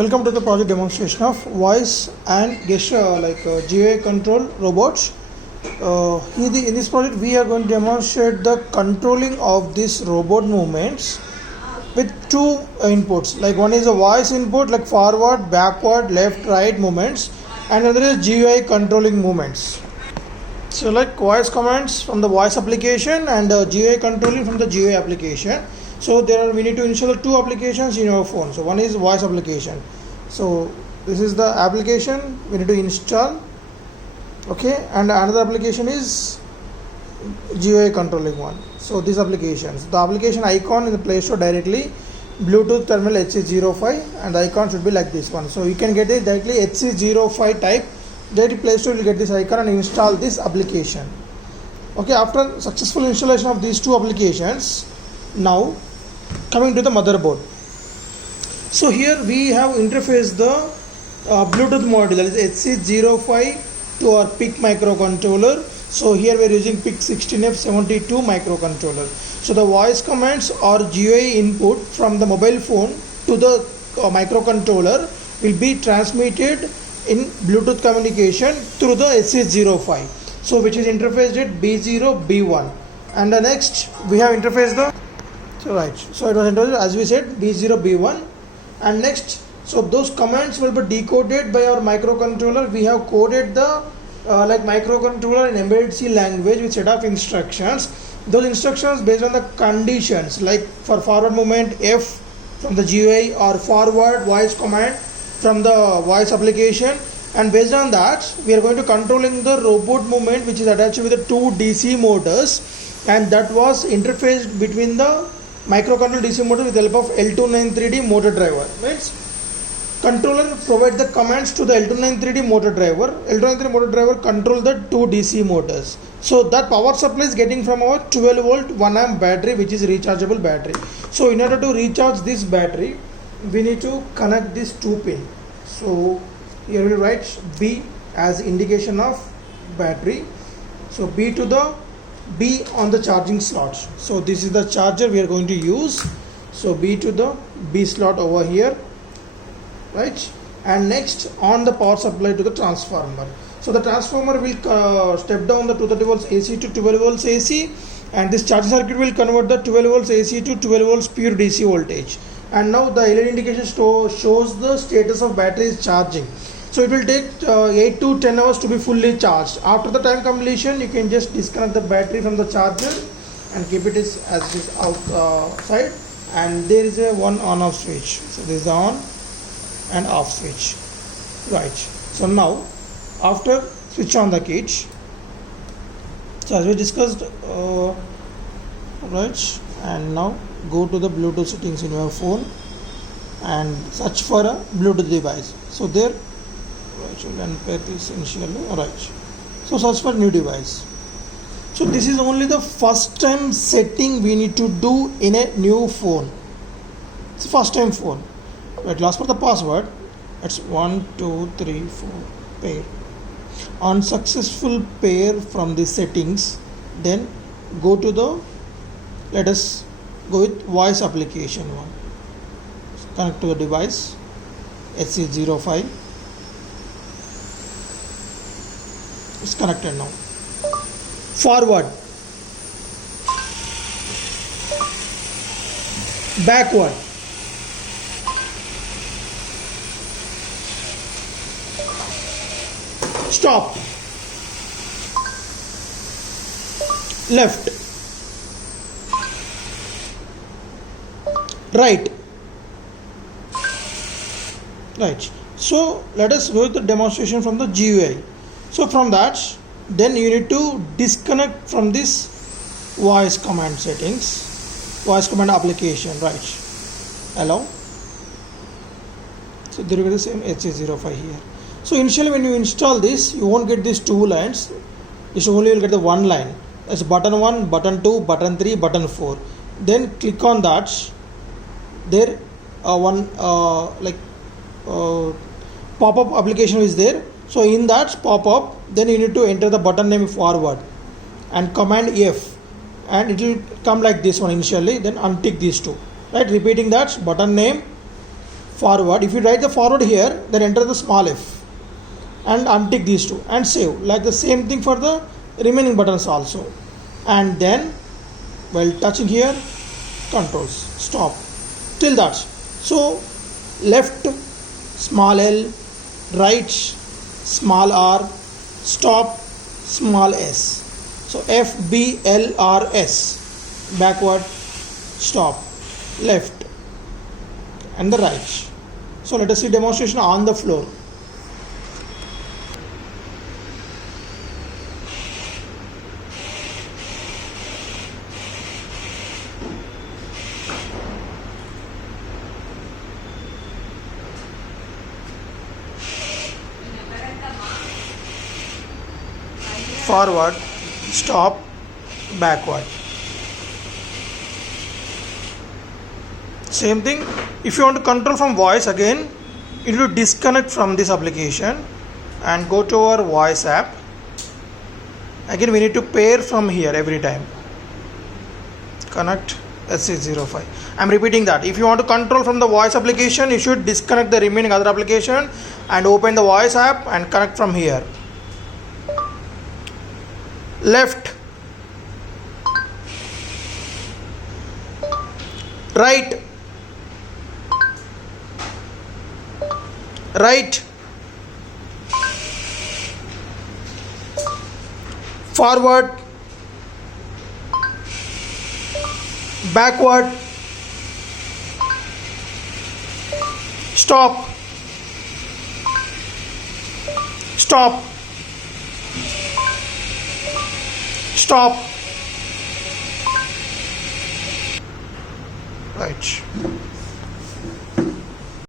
Welcome to the project demonstration of voice and gesture GUI control robots. In this project we are going to demonstrate the controlling of this robot movements with two inputs. Like one is a voice input like forward, backward, left, right movements, and another is GUI controlling movements. So like voice commands from the voice application and GUI controlling from the GUI application. So we need to install two applications in your phone. So one is voice application. So this is the application we need to install. Okay, and another application is GUI controlling one. So these applications, the application icon in the Play Store directly, Bluetooth terminal HC05, and the icon should be like this one. So you can get it directly HC05 type. Directly Play Store will get this icon and install this application. Okay, after successful installation of these two applications, now coming to the motherboard. So here we have interfaced the Bluetooth module, that is HC05 to our PIC microcontroller. So here we are using PIC 16F72 microcontroller. So the voice commands or GUI input from the mobile phone to the microcontroller will be transmitted in Bluetooth communication through the HC05. So which is interfaced at B0, B1. And the next we have interfaced the so it was interfaced as we said B0, B1. And next, so those commands will be decoded by our microcontroller. We have coded the microcontroller in embedded C language with set of instructions. Those instructions based on the conditions, like for forward movement F from the GUI or forward voice command from the voice application, and based on that we are going to controlling the robot movement which is attached with the two DC motors, and that was interfaced between the microcontroller DC motor with the help of L293D motor driver. Means controller provide the commands to the L293D motor driver. L293 motor driver control the two DC motors. So that power supply is getting from our 12 volt 1 amp battery, which is rechargeable battery. So in order to recharge this battery, we need to connect this two pin. So here we write B as indication of battery. So B on the charging slots. So this is the charger we are going to use. So B to the B slot over here, right? And next on the power supply to the transformer. So the transformer will step down the 230 volts AC to 12 volts AC, and this charging circuit will convert the 12 volts AC to 12 volts pure DC voltage. And now the LED indication shows the status of battery is charging. So it will take 8 to 10 hours to be fully charged. After the time completion, you can just disconnect the battery from the charger and keep it as it is outside. And there is a one on-off switch. So this is the on and off switch. Right. So now, after switch on the kit, so as we discussed, right. And now go to the Bluetooth settings in your phone and search for a Bluetooth device. So there. And pair this initially. Alright. So search for new device. So this is only the first time setting we need to do in a new phone. It's a first time phone. Right. Last for the password. It's 1, 2, 3, 4 pair. On successful pair from the settings, then go to the, let us go with voice application one. So connect to the device HC05. It's connected now. Forward, backward, stop, left, right. So let us go with the demonstration from the GUI. So from that, then you need to disconnect from this voice command settings, voice command application, right? Allow. So there will be the same HC05 here. So initially when you install this, you won't get these two lines. You only will get the one line. That's button 1, button 2, button 3, button 4. Then click on that. There pop-up application is there. So in that pop-up, then you need to enter the button name forward and command F, and it will come like this one initially, then untick these two, right? Repeating that button name forward. If you write the forward here, then enter the small f and untick these two and save. Like the same thing for the remaining buttons also. And then while touching here, controls, stop, till that. So left small l, right small r, stop small s. So F B L R S, backward, stop, left and the right. So let us see demonstration on the floor. Forward, stop, backward. Same thing. If you want to control from voice, again you need to disconnect from this application and go to our voice app. Again we need to pair from here every time. Connect SC05. I'm repeating that. If you want to control from the voice application, you should disconnect the remaining other application and open the voice app and connect from here. Left, right, right, forward, backward, stop, stop, stop, right.